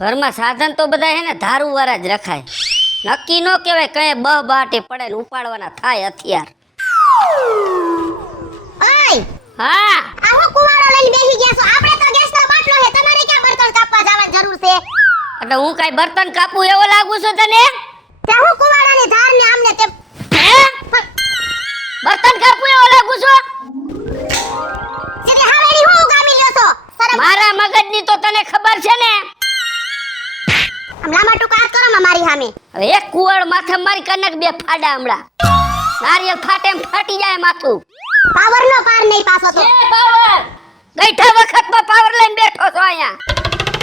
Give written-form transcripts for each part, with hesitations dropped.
ઘરમાં સાધન તો બધા હે ને ધારું વાળા જ રખાય. નક્કી નો કહેવાય કઈ બહ બાટે પડે ને ઉપાડવાના થાય હથિયાર. ઓય હા આ હું કુવારો લઈને બેસી ગયા છો. આપણે તો ગેસનો બાટલો છે. તમારે ક્યાં બર્તન કાપવા જવાની જરૂર છે? એટલે હું કઈ બર્તન કાપું એવો લાગુ છું તને? તે હું કુવારાની ધાર ને આમને તે હે? બર્તન કાપું એવો લાગુ છું? સીધી હવેલી હું ઉગામી લ્યો છો? શરમ મારા મગજની તો તને ખબર છે ને. આમ લાંબા ટૂંકા હાથ કરો માં મારી સામે. હવે એક કુવાડ માથે મારી કનક બે ફાડા હમણાં. નારિયેળ ફાટે એમ ફાટી જાય માથું. પાવર નો પાર નહીં પાછો તો. એ પાવર ગઈઠા વખતમાં પાવર લઈને બેઠો છો અહીંયા.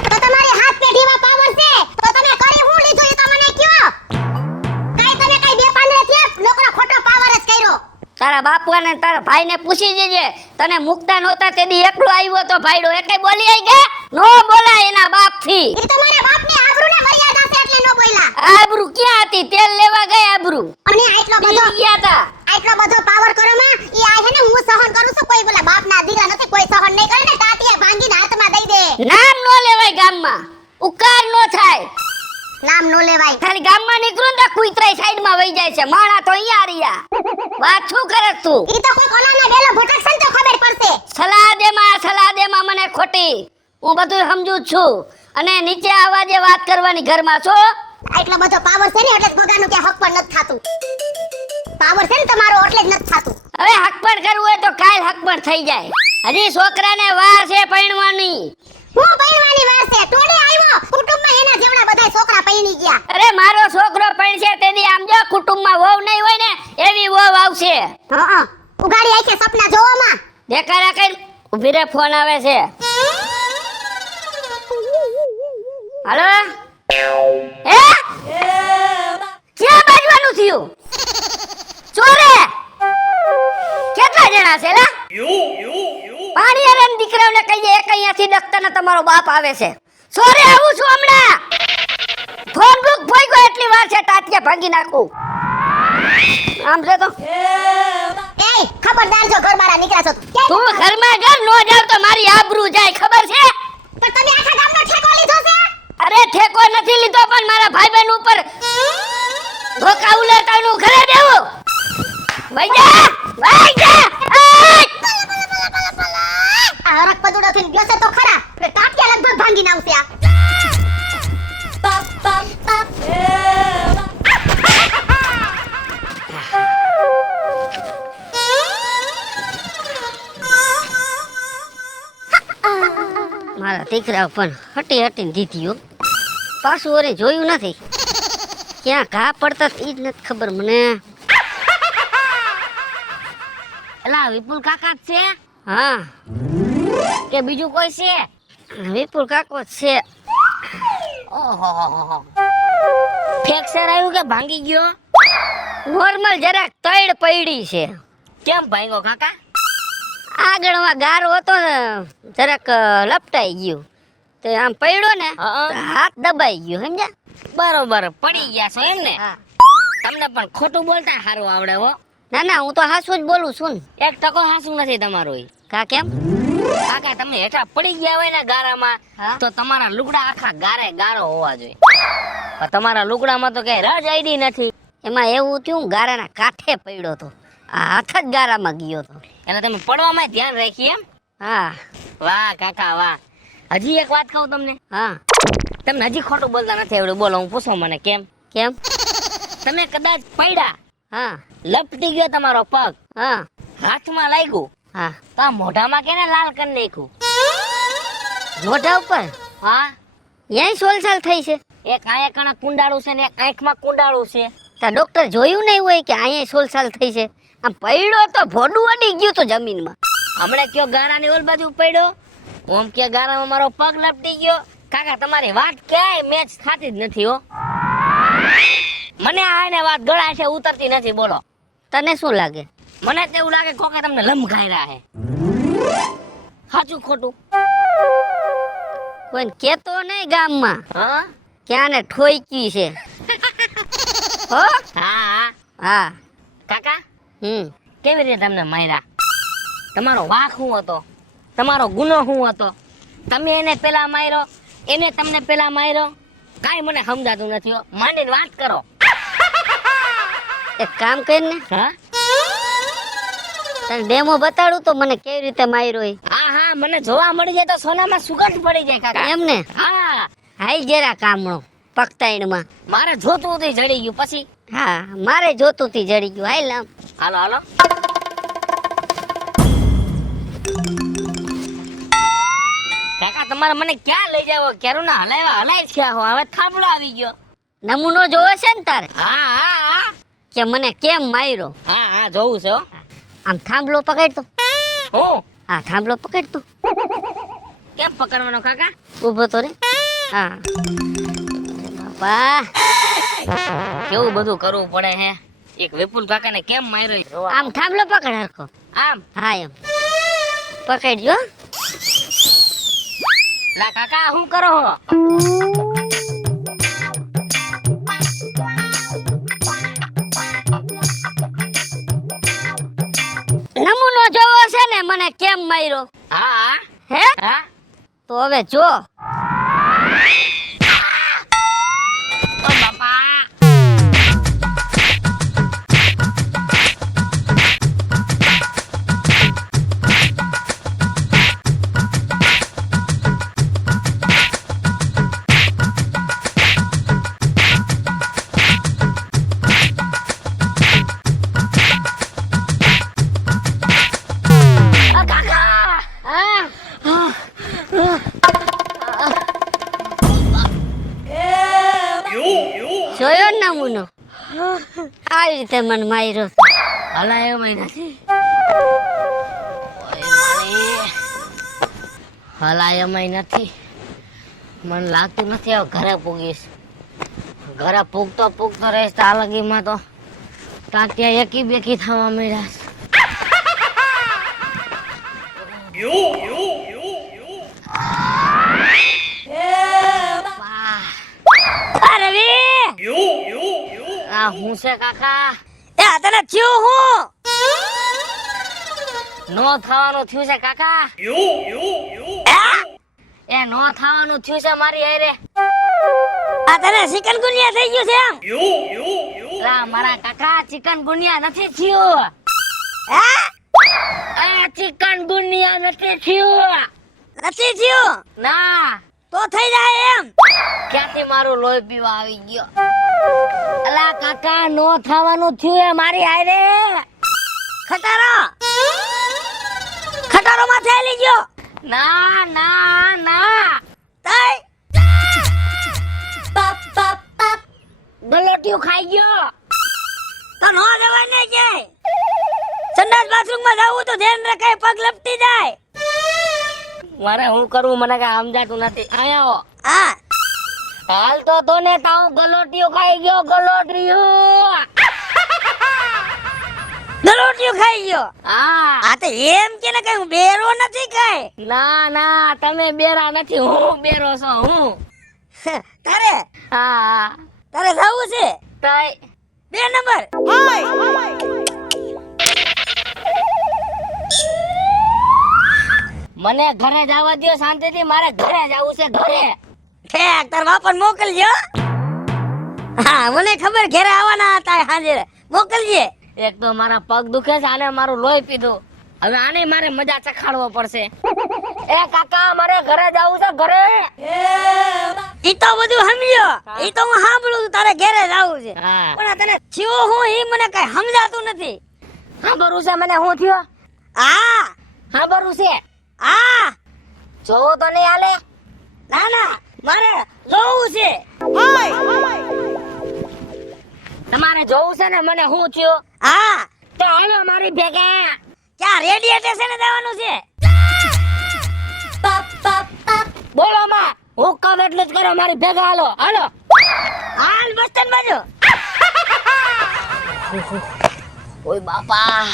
તો તમારી હાથ પેઢીમાં પાવર છે તો તમે કરી હું લીધું એ તો મને કયો. તમે કઈ બે પાંદડે થયા નોકરો ખોટો પાવર જ કર્યો. તારા બાપુને તારા ભાઈને પૂછી જજે. તને મુકતા નહોતા તેદી એકલો આવ્યો તો ભાઈડો એટલે બોલી આઈ ગયા. નો બોલાય એના બાપથી. એ તો મારા બાપની આબરૂને મર્યાદા છે એટલે નો બોલ્યા. આબરૂ ક્યાં હતી? તેલ લેવા ગયા આબરૂ. અને આટલો બધો ગયા તા. આટલો બધો પાવર કરો માં ઈ આ હે ને હું સહન કરું છું. કોઈ બોલા બાપના દીકરા નથી કોઈ સહન નહીં કરે ને ટાટીએ ભાંગીને હાથમાં દઈ દે. નામ નો લેવાય ગામમાં. ઉકાર નો થાય. નામ નો લેવાય. ખાલી ગામમાં નીકળું તો કુતરાઈ સાઈડમાં વહી જાય છે. માણા તો અહીંયા રહ્યા. વાત શું કરે તું? ઈ તો કોઈ કોલાના બેલો ભટકશે ને તો ખબર પડશે. સલાહ દેમાં મને ખોટી. હું બધું સમજુ જ છું. અને નીચે આવાજે વાત કરવાની ઘરમાં છો. આટલો બધો પાવર છે ને એટલે જ બગાનું કે હક પણ નથી થાતું. પાવર છે ને તમારો એટલે જ નથી થાતું. હવે હક પણ કરવું હોય તો કાલ હક પણ થઈ જાય. હજી છોકરાને વાર છે પરણવાની. હું પરણવાની વાર છે. ટોળે આવ્યો કુટુંબમાં એના જેવડા બધા છોકરા પરણી ગયા. અરે મારો છોકરો પરણશે તેદી આમ જો કુટુંબમાં વહુ નહીં હોય ને એવી વહુ આવશે. હા ઉગાડી આઈ છે સપના જોવામાં. દેખાડા કઈ ઉભી રે ફોન આવે છે. હાલો હે ક્યાં બાજવાનું થયું? ચોરે કેટલા જણા છે લા? પાણી અરે દીકરાઓને કહીએ એક અહીંયાથી ડકતાને તમારો બાપ આવે છે. ચોરે આવું છું હમણાં. ફોન બુક ફોઈ ગયો એટલી વાર છે ટાટિયા ભાંગી નાખું. આમ છે તો એય ખબરદાર જો ઘર મારા નીકળ્યા છો તો. તું ઘરમાં ઘર નો જાવ તો મારી આબરૂ જાય ખબર છે? પણ તમે આખા ગામનો ઠેકો લીધો છે. અરે ઠેકો નથી લીધો પણ મારા ભાઈબંધ ઉપર ધોકા ઉલેટાનું ઘરે દેવું. વૈજા આ હરક પદુડો થઈને ગયો છે તો ખરા. એટલે ટાટિયા લગભગ ભાંગીને આવશે આ. મારા દીકરા પણ હટીને દીધીઓ. પાછું ઓરે જોયું નથી. ક્યાં ઘા પડતા ઈ જ નથી ખબર મને. એલા વિપુલ કાકા જ છે હા કે બીજું કોઈ છે? વિપુલ કાકો જ છે. ઓહો ફ્રેક્ચર આવ્યું કે ભાંગી ગયો? નોર્મલ જરાક તૈડ પડી છે. કેમ ભાંગ્યો કાકા? આગળમાં ગારો હતો ને જરાક લપટાઈ ગયું. તે આમ પડ્યો ને હા. તો હાથ દબાઈ ગયો સમજ્યા? બરોબર પડી ગયા છો એમ ને? હા. તમને પણ ખોટું બોલતા સારું આવડે હો. ના હું તો હાસું જ બોલું છું ને. એક ટકો હાસું નથી તમારું ઈ. કા કેમ? કાકા તમે હેઠા પડી ગયા હોય ને ગારામાં હા. તો તમારા લુગડા આખા ગારે ગારો હોવા જોઈએ. પણ તમારા લુગડામાં તો કઈ રજ આઈડી નથી. એમાં એવું થયું ગારાના કાંઠે પડ્યો તો. આ હાથ જ ગારામાં ગયો તો. એટલે તમે પડવામાં ધ્યાન રાખી એમ? હા વાહ કાકા વાહ. હજી એક વાત કહું તમને. હા તમને હજી ખોટું બોલતા નથી આવડ્યું. બોલો હું પૂછો મને કેમ? કેમ? તમે કદાચ પડ્યા હા લપટી ગયો તમારો પગ હા હાથમાં લાગ્યું હા તો આ મોઢામાં કેને લાલ કરી નાખ્યું? મોઢા ઉપર હા યાય સોલસાલ થઈ છે. એક આંખે કણા કુંડાળું છે ને એક આંખમાં કુંડાળું છે. તા ડોક્ટર જોયું નહીં હોય કે અહીંયા સોલસાલ થઈ છે? આમ પડ્યો તો ભોડું અડી ગયું તો જમીનમાં. હમણે કયો ગારાની ઓલ બાજુ પડ્યો, ઓમ કે ગારામાં મારો પગ લપટી ગયો. કાકા તમારી વાત ક્યાંય મેચ થતી જ નથી હો. મને આને વાત ગળા છે ઉતરતી નથી. બોલો તને શું લાગે? મને તો એવું લાગે કોકે તમને લમખાઈ રહ્યા છે. સાચું ખોટું? કોઈને કેતો નહીં ગામમાં હા ક્યાં ને ઠોકી છે. હો હા હા કાકા કેવી રીતે તમને માર્યા? તમારો વાંક શું હતો? તમારો ગુનો શું હતો? તમે એને પેલા માર્યો એને તમને પેલા માર્યો કાઈ મને સમજાતું નથી હો. માંડીને વાત કરો. એક કામ કરીને હા તને ડેમો બતાડું તો મને કેવી રીતે માર્યો એ. હા હા મને જોવા મળી જાય તો સોનામાં સુગંધ પડી જાય કાકા. એમને હા હાઈ જરા કામણો પકતાઈણમાં. મારે જોતું હતું ઈ જડી ગયું પછી. હા મારે જોતું તી જડી ગયું. હાલ આમ. હાલો હાલો. કાકા તમારે મને ક્યાં લઈ જાવ? કેરું ના હલાય છે હવે થાંભલો આવી ગયો. નમૂનો જોવે છે ને તારે હા હા હા કે મને કેમ માર્યો. હા હા જોવું છે હો. આમ થાંભલો પકડતો. હું હા થાંભલો પકડતો. કેમ પકડવાનો કાકા? ઊભો તો રે. હા બાપા કેવું બધું કરવું પડે હે. એક વિપુલ કાકાને કેમ માર્યો જોવા. આમ થાંભલો પકડ હરખો. આમ હા એમ પકડજો. લા કાકા શું કરો હો? નમૂનો જોવો છે ને મને કેમ માર્યો. હા હે હા તો હવે જો. ઓ બાપા આ કાકા જોયો ને નમૂનો આવી રીતે મને માર્યો. હલાયો મહિનાથી હલાયો મહિનાથી મને લાગતું નથી હવે ઘરે પૂગીશ. ઘરે પૂગતો રહીશ તો આ લગીમાં તો ત્યાં એકી બેકી થવા મળ્યા છે. અરે વી આ હું છે કાકા? એ આ તને થયું હું? નો થવાનું થયું છે કાકા. એ નો થવાનું થયું છે મારી હારે. આ તને ચિકનગુનિયા થઈ ગયું છે એમ? લા મારા કાકા ચિકનગુનિયા નથી થયું. હે આ ચિકનગુનિયા નથી થયું. નથી થયું ના તો થઈ જાય એમ. ક્યાંથી મારું લોહી પીવા આવી ગયો. અલા કાકા નો થવાનું થયું એ મારી હારે. ખટારો ખટારો માં થયેલી ગયો. ના ના ના તઈ ગલોટિયું ખાઈ ગયો. તો નો જવાય ને કે સંડાસ બાથરૂમ માં જાવું તો ધ્યાન રખાય પગ લપટી જાય. મારે હું કરવું મને કઈ સમજાતું નથી. આયા હા હાલ તો ને તાવ ગલોટિયું ખાઈ ગયો. ગલોટિયું ગલોટિયું ખાઈ ગયો. હા આ તો એમ કે ને કઈ હું બેરો નથી કઈ. ના ના તમે બેરા નથી હું બેરો છું હું. તારે હા તારે જાવું છે તઈ 2 નંબર. મને ઘરે જવા દો શાંતિથી. મારે ઘરે જવું છે ઘરે. ઠેક તાર બાપન મોકલજો. હા મને ખબર ઘરે આવવાના હતા હાજર મોકલજે. એક તો મારા પગ દુખે છે આને મારું લોહી પીધું. હવે આને મારે મજા ચખાડવો પડશે. એ કાકા મારે ઘરે જવું છે ઘરે. ઈ તો બધું સમજ્યો. ઈ તો હું સાંભળું છું તારે ઘરે જાવું છે. હા પણ આ તને થયું હું ઈ મને કઈ સમજાતું નથી. ખબર છે મને શું થયો? હા ખબર છે હા જોવું તો નહીં હાલે. ના ના મારે જોવું છે. તમારે જોવું છે ને મને શું થયું? હા તો હાલો મારી ભેગા. ક્યાં રેડિયેટર છે ને જવાનું છે? બોલો માં હું કહું એટલું જ કરો. મારી ભેગા હાલો હાલો. હાલ બસ સ્ટેન્ડ બાજુ. ઓય બાપા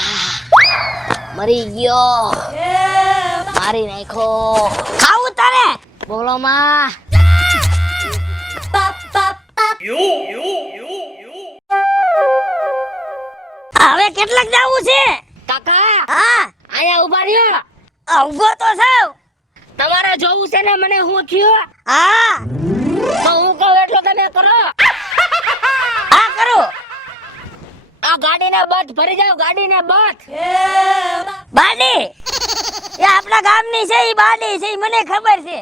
મરી ગયો. મારી નાખો. ખાવું તારે? બોલો માં. હવે કેટલાક જાવું છે? કાકા હા અહીંયા ઉભા રહ્યો. ઊભો તો સાવ. તમારે જોવું છે ને મને હું થયું હા તો હું કહું એટલો તમે કરો. હા કરો. આ ગાડીને બથ ભરી જાવ, ગાડીને બથ. બાડી એ આપણા ગામની છે, ઈ બાડી છે, ઈ મને ખબર છે.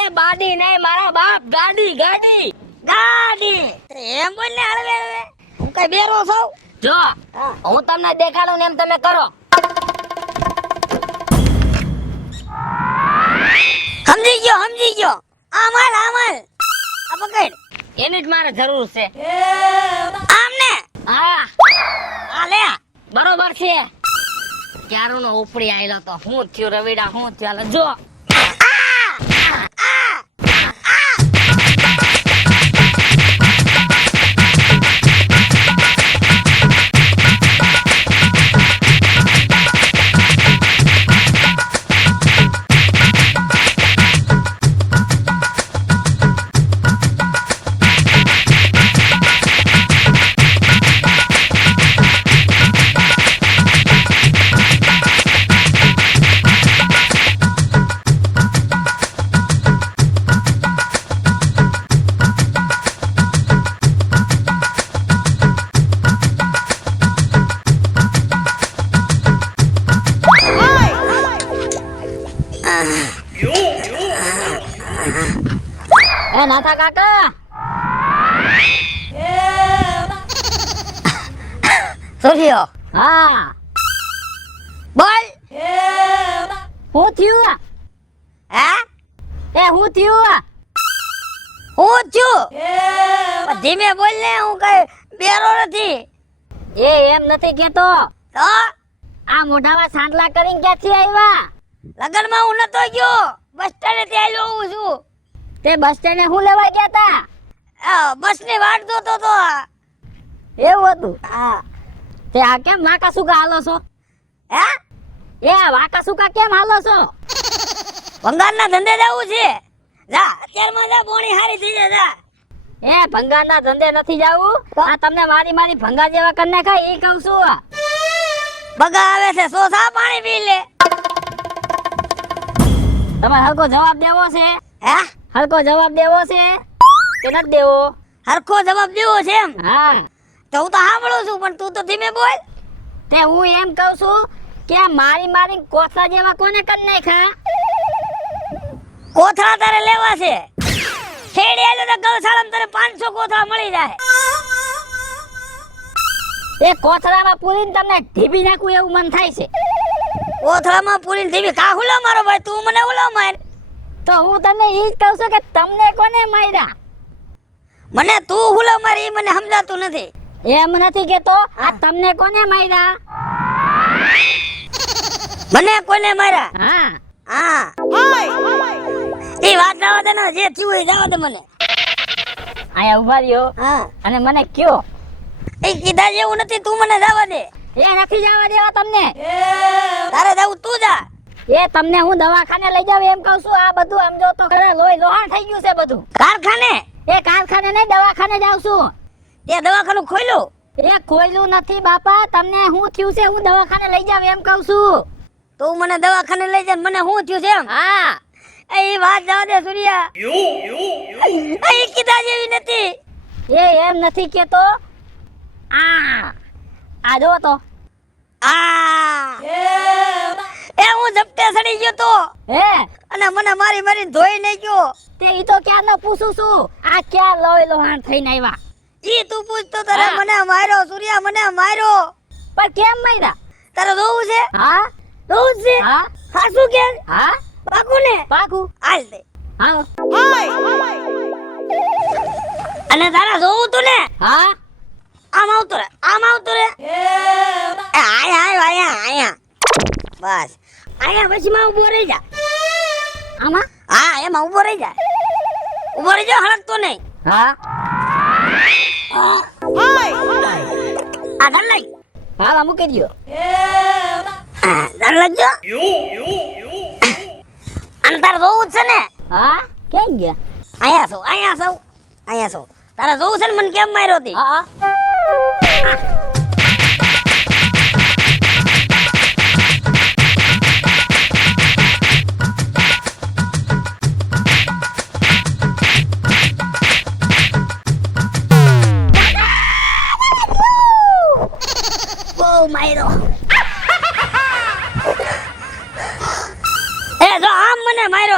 એ બાડી નહીં મારા બાપ, ગાડી ગાડી ગાડી એમ બોલ ને. હળવે હળવે હું કઈ બેરો છું? જો હું તમને દેખાડું ને એમ તમે કરો. સમજી ગયો. આમ હાલ આ પકડ. એની જ મારે જરૂર છે. આમ ને હા આ લે. બરોબર છે. ક્યારનો ઉપડી આયલો તો હું થયું રવિડા, હું ચાલે જો. એ નાથા કાકા, સોફિયો હા બોલ. હું થયું? હા એ હું થયું? હું છું. પણ ધીમે બોલ ને, હું કઈ બેરો નથી. એ એમ નથી કેતો. તો આ મોઢામાં સાંડલા કરીને ક્યાંથી આવ્યા? લગનમાં હું નતો ગયો, બસ સ્ટેન્ડે થી આવ્યો હું છું. તે બસ સ્ટેન્ડે હું લેવા ગયા તા? બસ ની વાટ જોતો તો. એવું હતું? હા. તે આ કેમ વાંકા સુકા હાલો છો? હે એ આ વાંકા સુકા કેમ હાલો છો? ભંગારના ધંધે જવું છે. જા અત્યારમાં જા, બોણી હારી થઈ જાય. જા. એ ભંગારના ધંધે નથી જાવું. આ તમને મારી ભંગા જેવા કરી નાખાય એ કહું છું. બગા આવે છે, સો સા પાણી પી લે. તમારે હલકો જવાબ દેવો છે? હે હલકો જવાબ દેવો છે કે નથી દેવો? હરખો જવાબ દેવો છે એમ? હા. તો હું તો સાંભળું છું, પણ તું તો ધીમે બોલ. તે હું એમ કહું છું કે આ મારી કોથળા જેવા કોને કરી નાખ્યા? કોથળા તારે લેવા છે. છેડે આલો તો ગૌશાળામાં તારે 500 કોથળા મળી જાય. એ કોથળામાં પૂરીને તમને ઢીબી નાખું એવું મન થાય છે. કોથળામાં પૂરીને ધીમી કાહુલો મારો ભાઈ, તું મને ઓલો માર. તો હું તમને ઈ જ કહું છું કે તમને કોને માર્યા? મને તું હુલો મારી ઈ મને સમજાતું નથી. એમ નથી કેતો. આ તમને કોને માર્યા? મને કોને માર્યા? હા. હા એ વાત જવા દે ને, જે થયું એ જવા દે મને. આયા ઉભા રહ્યો હા અને મને કયો. એ કીધા જેવું નથી, તું મને જવા દે. એ નથી જવા દેવા તમને. તારે જવું તું જા. એ તમને હું દવાખાને લઈ જાવ એમ કહું છું. આ બધું આમ જો તો ખરા લોહી લોહાણ થઈ ગયું છે બધું. કારખાને? એ કારખાને નહીં, દવાખાને જાઉં છું. તે દવાખાનું ખોલ્યું? એ ખોયલું નથી બાપા. તમને હું થયું છે હું દવાખાને લઈ જાવ એમ કહું છું. તું મને દવાખાને લઈ જા, મને શું થયું છે એમ? હા. એ વાત જવા દે સૂર્યા. એ કીધા જેવી નથી. એ એમ નથી કેતો. આ જો તો. એ હું ઝપટે સડી ગયો તો, હે અને મને મારી મારીને ધોઈ નહીં ગયો. તે ઈ તો ક્યાં ન પૂછું છું. આ ક્યાં લોહી લોહાણ થઈને આવ્યા? ઈ તું પૂછતો તારે હા. મને માર્યો સૂર્યા, મને માર્યો. પણ કેમ માર્યા? તારે જોવું છે? હા જોવું છે? હા હાસુ કે હા પાકું ને? પાકું. હાલ દે. હા અને તારા જોવું તું ને? હા. આમ આવતો રે, આમ આવતો રે. આયા બસ આયા પછી માં ઉભો રહી જા. આમાં હા એમાં ઉભો રહી જા. ઉભો રહી જા, હળકતો નહીં. હા આગળ લઈ. હા મૂકી દો. આગળ લગજો. અને તારે જોવું જ છે ને? હા કેમ ગયા? અહીંયા છો. તારે જોવું છે ને મને કેમ માર્યો હતી? હા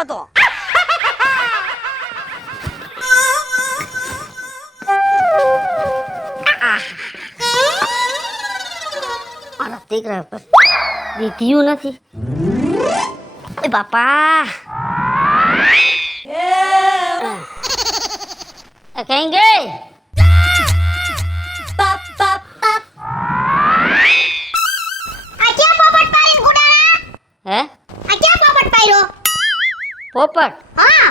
પડ્યો તો. મારા દીકરા પર દીધ્યું નથી. એ બાપા કहीं ગઈ? આ ક્યાં પોપટ પાડીને ગુડાણા? હે આ ક્યાં પોપટ પાડ્યો? પોપટ? હા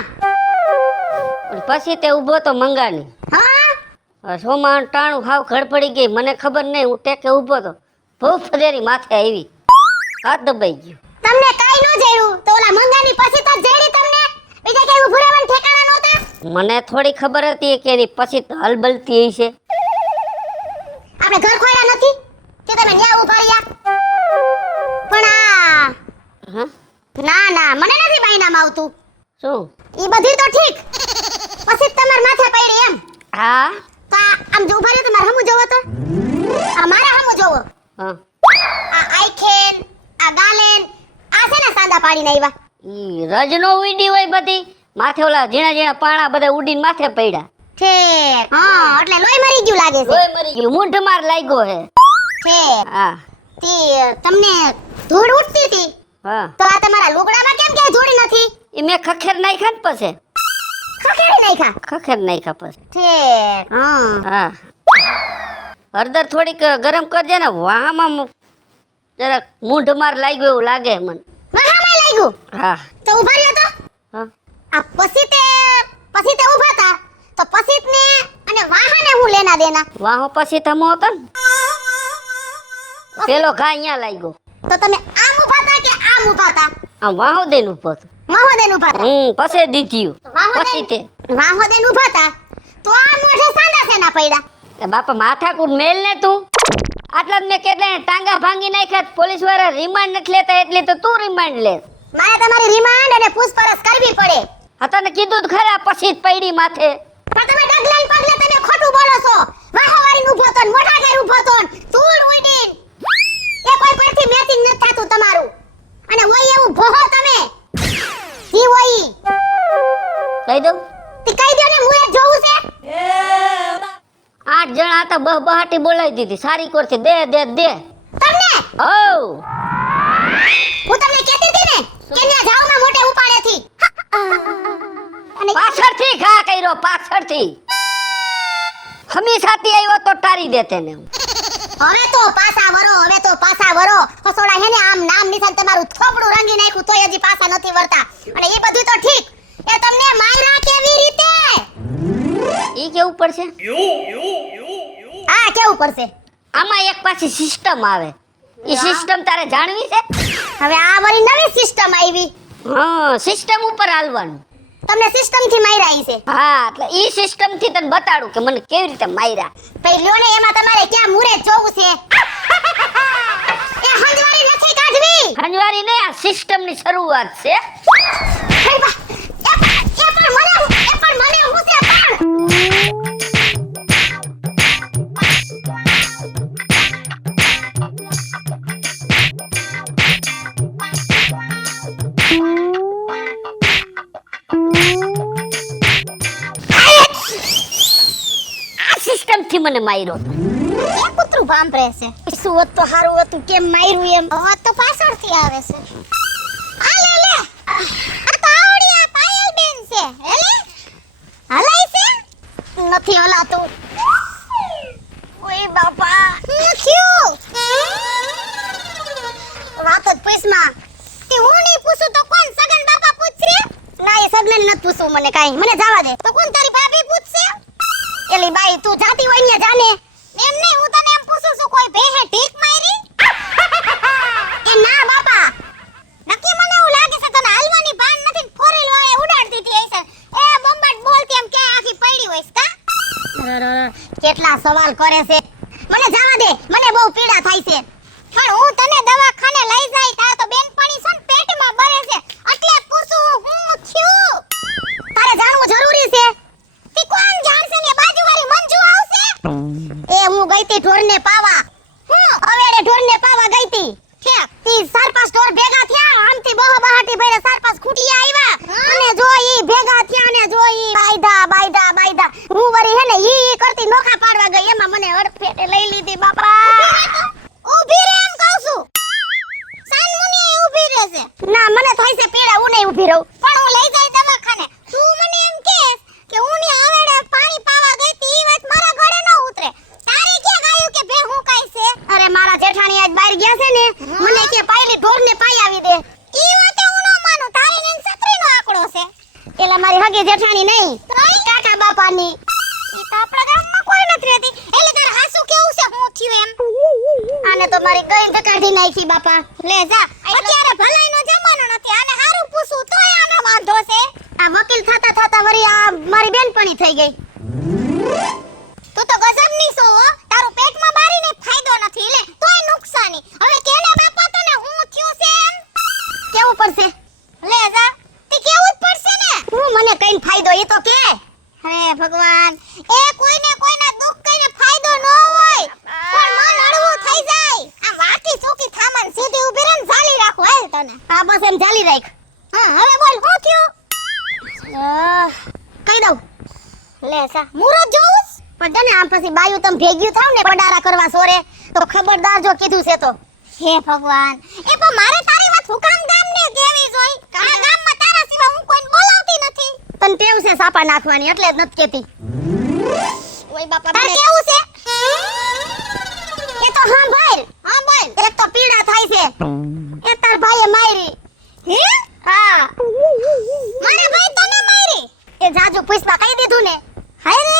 પણ પછી તે ઊભો તો મંગાની. હા સોમાં ટાણું હાવ ખડપડી ગઈ. મને ખબર નહીં, હું ટેકે ઊભો તો બહુ ફદેરી માથે આવી, હાથ દબાઈ ગયો. તમને કાઈ નો જડ્યું તો ઓલા મંગાની પછી તો જડી તમને. બીજા કઈ ઊભું રહેવાનું ઠેકાણા નહોતા. મને થોડી ખબર હતી કે એની પછી તો હલબલતી હશે. આપણે ઘર ખોયડા નથી કે તમે ન્યા ઊભા રહ્યા. પણ હા ના ના મને નથી બાયનામાં આવતું. શું? ઈ બધી તો ઠીક, પછી તમાર માથે પડી એમ. હા તો આમ જો ઊભા રહ્યો તો મારે હમું જોવો તો. આ મારા હમું જોવો. હા આ આઈખેન, આ ગાલેન, આ છે ને સાંદા પાડીને આવ્યા. ઈ રજનો ઉડી હોય બધી માથે, ઓલા ઝીણા ઝીણા પાણા બધા ઉડીને માથે પડ્યા. ઠીક. હા એટલે લોહી મરી ગયું લાગે છે. લોહી મરી ગયું, મૂંઢ માર લાગ્યો હે. ઠીક. હા તી તમને ધૂળ ઉઠતી હતી હા તો આ તમારા લુગડામાં કેમ કે ધૂળ નથી? એ મેં ખખેર નાખ્યા ને પછી. ખખેડી નાખ્યા. ખખેર નાખ્યા પછી. ઠીક. હા હા હળદર થોડીક ગરમ કરજે ને, વાહમાં જરાક મૂંઢ માર લાગ્યો એવું લાગે મને. મહામાય લાગ્યું હા તો ઊભા રહ્યો તો. હા આ પછી તે ઊભા હતા તો પછી ને અને વાહને હું લેના દેના. વાહો પછી થમો હતો ને, પેલો ઘા અહીંયા લાગ્યો. તો તમે આમ ઊભા હતા કે આમ ઊભા હતા? આમ વાહો દઈને ઉભો હતો. વાહોદેન ઊભા હતા. પછી દીધ્યું પછી તે. વાહોદેન ઊભા હતા તો આ મોઢે સાંડા સેના પડ્યા. એ બાપા માથાકૂટ મેલ ને તું. આટલા જ મેં કેટલા ટાંગા ભાંગી નાખ્યા. પોલીસ વાળા રિમાન્ડ નથી લેતા એટલે તો તું રિમાન્ડ લે. મારે તમારી રિમાન્ડ અને પૂછપરછ કરવી પડે. હા તને કીધું તો ખરા, પછી જ પડી માથે. પણ તમે ડગલાન પગલે તમે ખોટું બોલો છો. વાહોવારીને ઊભો તો ને મોઢા ઘેર ઊભો તો ને ધૂળ ઉડીન. એ કોઈ પરથી મેચિંગ નથી થાતું તમારું. અને હોય એવું ભોહો તમે. ઈ હોય કહી દઉં તી કહી દો ને, મુએ જોવું છે. 8 જણા હતા, બહાટી બોલાવી દીધી. સારી કોરથી દે દે દે. તમને હઉ હું તમને કહેતી હતી ને કે ન્યા જાવમાં મોટે ઉપાડેથી. અને પાછળથી ઘા કર્યો, પાછળથી. હમીસાથી આવ્યો તો ટારી દે તેને. હવે તો પાસા વરો. હસોડા હેને આમ નામ નિશાન તમારું થોબડું રંગી નાખ્યું તોય હજી પાસા નથી વરતા. અને એ બધું તો ઠીક, એ તમને માયરા કેવી રીતે? ઈ કેવું પડશે? હા કેવું પડશે? આમાં એક પાછી સિસ્ટમ આવે. ઈ સિસ્ટમ તારે જાણવી છે? હવે આ વળી નવી સિસ્ટમ આવી. હા સિસ્ટમ ઉપર હાલવાનું. તમને સિસ્ટમ થી માયરા ઈ છે. હા એટલે ઈ સિસ્ટમ થી તને બતાડું કે મને કેવી રીતે માર્યા. પછી લ્યો ને એમાં તમારે ક્યાં મુરે જોવું છે? એ હંજવારી નથી કાઢવી. ખંજવારી ને આ સિસ્ટમ ની શરૂઆત છે. હે બા, એ પણ મને હું છે પણ સિસ્ટમ થી મને માર્યો. એ કૂતરું ભાંભરે છે. શું હોત તો હારું હતું, કેમ માર્યું એમ. અવાજ તો પાછળથી આવે છે. આ લે લે. આ તો આવડી આ પાયલ બેન છે. હેલે હલાય છે? નથી હલાતું. ઓય બાપા. થયું. વાત જ પૂછમાં. તે હું નહીં પૂછું તો કોણ સગન બાપા પૂછશે? ના એ સગન નથી પૂછવું મને કાઈ. મને જવા દે. તો કોણ તારી ભાભી પૂછશે? એલી બાઈ તું જાતી હોય ને જાને. એમ નહીં, હું તને એમ પૂછું છું કોઈ ભેહે ઠીક મારી? એ ના બાપા. નક્કી મને એવું લાગે છે તને હાલવાની ભાન નથી ને ફોરેલ વાળે ઉડાડતી હતી હશે. એ બોમ્બાટ બોલતી એમ કે આખી પડી હોઈસ કા? કેટલા સવાલ કરે છે. મને જવા દે, મને બહુ પીડા થાય છે. પણ હું તને દવાખાને લઈ જાય તાર તો બેનપણી છે ને પેટમાં બરે છે. એટલે પૂછું હું થયું. તારે જાણવું જરૂરી છે. તી કોણ જાણશે ને બાજુવાળી મંજુ આવશે? એ હું ગઈ તી ઢોરને પાવા. અવેડે ઢોરને પાવા ગઈ તી. ઠેક તી 4-5 ઢોર ભેગા થયા. આમથી બહો બહાટી ભરે 4-5 ખૂટિયા આવ્યા. ઊભી રહું. પણ હું લઈ જાય દવાખાને. તું મને એમ કહેસ કે હું ની આવેડે પાણી પાવા ગઈ તી ઈ વાત મારા ગળે ન ઉતરે. તારે ક્યાં ગાયું કે બે હું કાઈ છે? અરે મારા જેઠાણી આજ બહાર ગયા છે ને, મને કે પાયલી ઢોરને પાઈ આવી દે. ઈ વાતે હું ન માનું. તારી ને છત્રીનો આંકડો છે. એલા મારી હગે જેઠાણી નહીં, કાકા બાપાની. ઈ તો આપણા ગામમાં કોઈ નથી રહેતી. એટલે તાર હાસુ કેવું છે હું થયું એમ? આને તો મારી ગઈ કાઢી નાખી બાપા. લે જા, અત્યારે ભલાઈનો જમાનો નથી. આને હારું પૂછું તોય આને વાંધો છે. આ વકીલ થાતા થાતા વરી આ મારી બેનપણી થઈ ગઈ. તું તો ગજબની છો હો. તારું પેટમાં બારીને ફાયદો નથી લે તોય નુકસાની. હવે કેને બાપા તને હું થયું છે એમ? કેવું પડશે? લે જા, તે કેવું જ પડશે ને. હું મને કઈ ફાયદો ઈ તો કે. હે ભગવાન, એ કોઈને કોઈના દુઃખ કઈને ફાયદો ન હોય, પણ મન અળવું થઈ જાય. આ વાકી ચોકી થામન સીધી ઊભી રહે ને ઝાલી રાખો હાલ તને. આ બસ એમ ઝાલી રાખ. હા હવે બોલ હું થયું? કહી દઉં. લે સા મુરત જોઉસ. પણ તને આમ પછી બાયું તમ ભેગ્યું થાવ ને પડારા કરવા સોરે તો ખબરદાર જો કીધું છે તો. હે ભગવાન, એ પણ મારે તારી વાત હુકામ ગામને કેવી જોઈ? આ ગામમાં તારા સિવાય હું કોઈને બોલાવતી નથી. તને ટેવ છે સાપા નાખવાની એટલે જ નથી કેતી. ઓય બાપા તારે કેવું છે? એ તો હા ભાઈ, હા બોલ. એક તો પીડા થાય છે. એ તાર ભાઈએ મારી. હે? હા. મારા ભાઈ તને મારી. એ જાજુ પૂછતા કહી દીધું ને. હાય રે,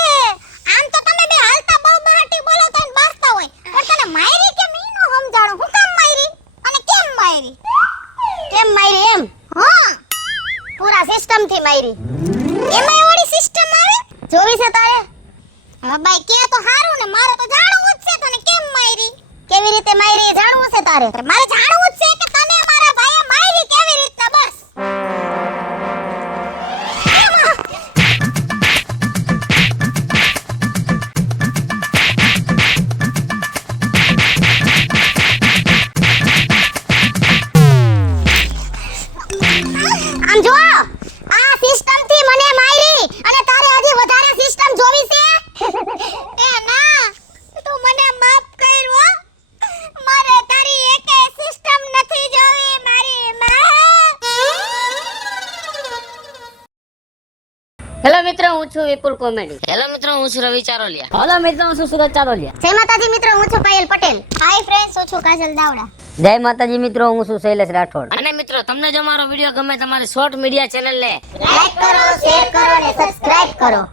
આમ તો તમે બે હાલતા બહુ બહાટી બોલો તો બાસતા હોય. પણ તને મારી કે મી નો સમજાણો. હું કામ મારી અને કેમ મારી? કેમ મારી એમ? હા. પૂરા સિસ્ટમ થી મારી. એમાં એવડી સિસ્ટમ આવે? જોવી છે તારે? હા બાઈ કે તો હારું ને, મારે તો જાણવું જ છે તને કેમ મારી. કેવી રીતે મારી જાણવું છે તારે? મારે જાણવું જ છે કે તને મારા ભાઈએ મારી કેવી રીતે બસ. આમ જો, આ સિસ્ટમ થી મને મારી અને તારે હજી વધારે સિસ્ટમ જોવી છે? એ ના, તું મને માફ કર હો. મારે તારી એકે સિસ્ટમ નથી જોવી મારી માં. હેલો મિત્રો, હું છું વિપુલ કોમેડી. હેલો મિત્રો, હું છું રવિ ચારોલિયા. હેલો મિત્રો, હું છું સુરત ચારોલિયા. જય માતાજી મિત્રો, હું છું પાયલ પટેલ. હાય ફ્રેન્ડ્સ, હું છું કાજલ દાવડા. જય માતાજી મિત્રો, હું છું શૈલેષ રાઠોડ. અને મિત્રો, તમને જો મારો વિડિયો ગમે તમારી શોર્ટ મીડિયા ચેનલ ને લાઈક કરો, શેર કરો અને સબસ્ક્રાઇબ કરો.